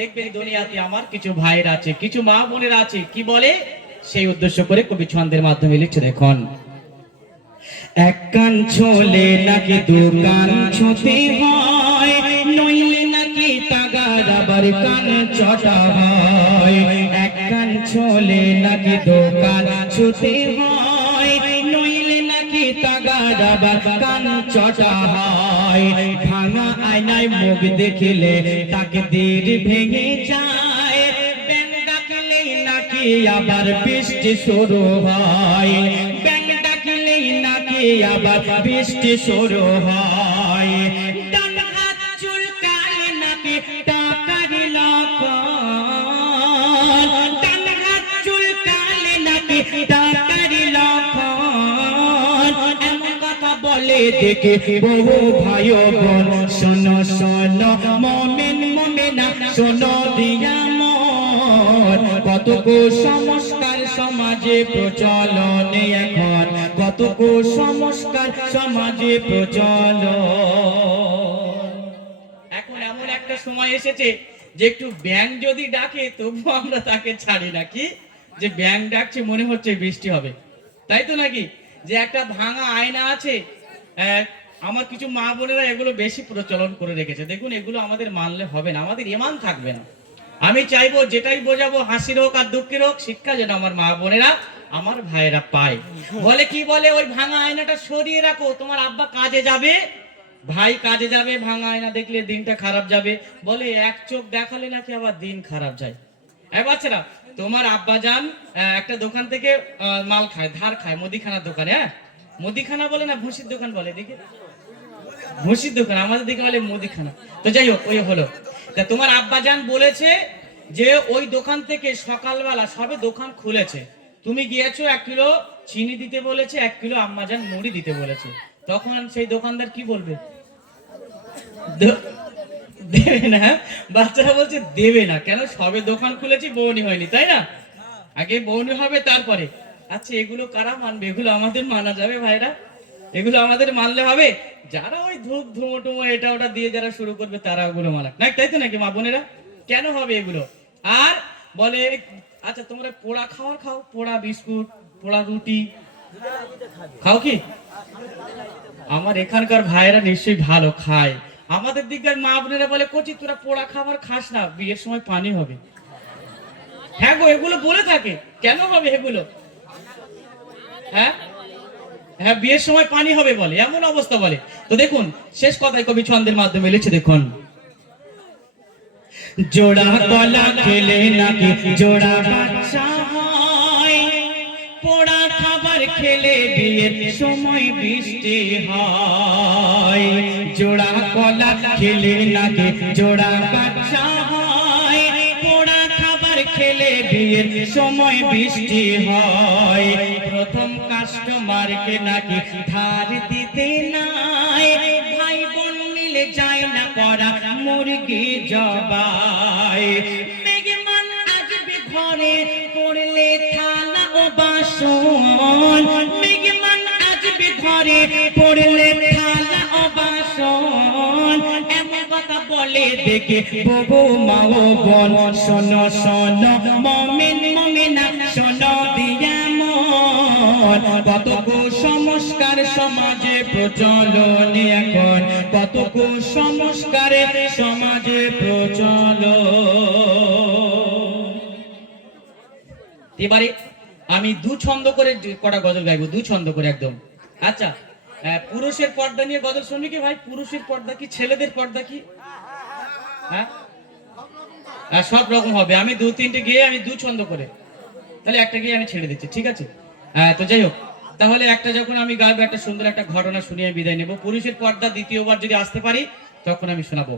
দেখবেন দুনিয়াতে আমার কিছু ভাইয়ের আছে, কিছু মা বোনের আছে, কি বলে সেই উদ্দেশ্য করে কবি ছন্দের মাধ্যমে লিখছে দেখুন। এক কান ছোলে নাকি দু কান ছুতে হয়, নইলে নাকি তাগার আবার কান চটা হয়। এক কান ছোলে নাকি দু কান ছুতে হয়, নইলে নাকি তাগার আবার কান চটা হয়। ভাঙা আয়নায় মুখ দেখিলে তাকদীর ভেঙে যায়, ব্যাং ডাকলেই নাকি আবার বৃষ্টি শুরু হয়। আবার বৃষ্টি শুরু হয়। ডান হাত চুলকায় নাকি টাকার লক্ষণ, ডান হাত চুলকায় নাকি টাকার লক্ষণ। এমন কথা বলে দেখে বহু ভাই বোন, শোনো শোনো মুমিন মুমিনা শোনো দিয়া মন। কত কুসংস্কার সমাজে প্রচলনে এখন, কত কুসংস্কার সমাজে প্রচলন। এখন এমন একটা সময় এসেছে যে একটু ব্যাং যদি ডাকে তবু আমরা তাকে ছাড়ি না, কি যে ব্যাং ডাকছে মনে হচ্ছে বৃষ্টি হবে, তাই তো নাকি? যে একটা ভাঙা আয়না আছে, আমার কিছু মা বোনেরা এগুলো বেশি প্রচলন করে রেখেছে। দেখুন এগুলো আমাদের মানলে হবে না, আমাদের ঈমান থাকবে না। আমি চাইবো যেটাই বোঝাবো, হাসির হোক আর দুঃখের হোক, শিক্ষা যেন আমার মা বোনেরা আমার ভাইয়েরা পায়। বলে কি বলে, ওই ভাঙা আয়নাটা সরিয়ে রাখো, তোমার আব্বা কাজে যাবে, ভাই কাজে যাবে, ভাঙা আয়না দেখলে দিনটা খারাপ যাবে। বলে এক চোখ দেখালে নাকি আবার দিন খারাপ যায়। বাচ্চারা, তোমার আব্বা যান একটা দোকান থেকে মাল খায়, ধার খায়, মুদিখানার দোকানে। হ্যাঁ, মুদিখানা বলে না ভুসির দোকান বলে? দেখে ভুসির দোকান, আমাদের দিকে বলে মুদিখানা। তো যাই হোক, ওই হলো। তা তোমার আব্বা যান বলেছে যে ওই দোকান থেকে সকালবেলা সবে দোকান খুলেছে, তুমি গিয়েছো 1 কিলো চিনি দিতে বলেছে, 1 কিলো আম্মাজান মুড়ি দিতে বলেছে। তখন সেই দোকানদার কি বলবে? দেবে না। বাচ্চারা বলছে দেবে না কেন? সবে দোকান খুলেছি, বউনি হয়নি, তাই না? আগে বউনি হবে তারপরে। আচ্ছা, এগুলো কারা মানবে? এগুলো আমাদের মানা যাবে ভাইরা? এগুলো আমাদের মানলে হবে? যারা ওই ধূপ ধুমো টুমো এটা ওটা দিয়ে যারা শুরু করবে তারা ওগুলো মানা না, তাই তো নাকি মা বোনেরা? কেন হবে এগুলো? আর বলে আচ্ছা তোমরা পোড়া খাবার খাও, পোড়া বিস্কুট, পোড়া রুটি খাও কি? আমার এখানকার ভাইরা নিশ্চয়ই ভালো খায়। আমাদের দিককার মা বোনেরা বলে কচি তোরা পোড়া খাবার খাস না, বিয়ের সময় পানি হবে। হ্যাঁ গো, এগুলো বলে থাকে। কেন হবে এগুলো? হ্যাঁ হ্যাঁ, বিয়ের সময় পানি হবে বলে, এমন অবস্থা বলে। তো দেখুন শেষ কথায় কবি ছন্দের মাধ্যমে লিখছে দেখুন। জোড়া কলা খেলে নাকি জোড়া বাচ্চা হয়, পোড়া খাবার খেলে বিয়ের সময় বৃষ্টি হয়। জোড়া কলা খেলে নাকি জোড়া বাচ্চা হয়, পোড়া খাবার খেলে বিয়ের সময় বৃষ্টি হয়। প্রথম কাস্টমারকে নাকি ধার দিতে নাই, ভাই বোন মিলে যায় না করা মুরগি জবাই। মেঘমান আসবে ঘরে পড়লে থালা ও বাসন, মেঘমান আসবে ঘরে পড়লে থালা ও বাসন। এমন কথা বলে দেখে বহু মা ও বোন, শোনো শোনো মুমিন মুমিনা শোনো দিয়া মন। কত কুসংস্কার সমাজে প্রচলন এখন, কত কুসংস্কারে সমাজে প্রচলন। এবারে আমি দু ছন্দ করে কটা গজল গাইবো, দু ছন্দ করে একদম। আচ্ছা, পুরুষের পর্দা নিয়ে গজল শুনবি কি ভাই? পুরুষের পর্দা কি, ছেলেদের পর্দা কি? হ্যাঁ, সব রকম হবে। আমি 2-3টে গিয়ে আমি দু ছন্দ করে, তাহলে একটা গিয়ে আমি ছেড়ে দিচ্ছি, ঠিক আছে? তো যাই হোক, তাহলে একটা যখন আমি গাইবো, একটা সুন্দর একটা ঘটনা শুনিয়ে বিদায় নেব। পুরুষের পর্দা দ্বিতীয়বার যদি আসতে পারি তখন আমি শোনাবো।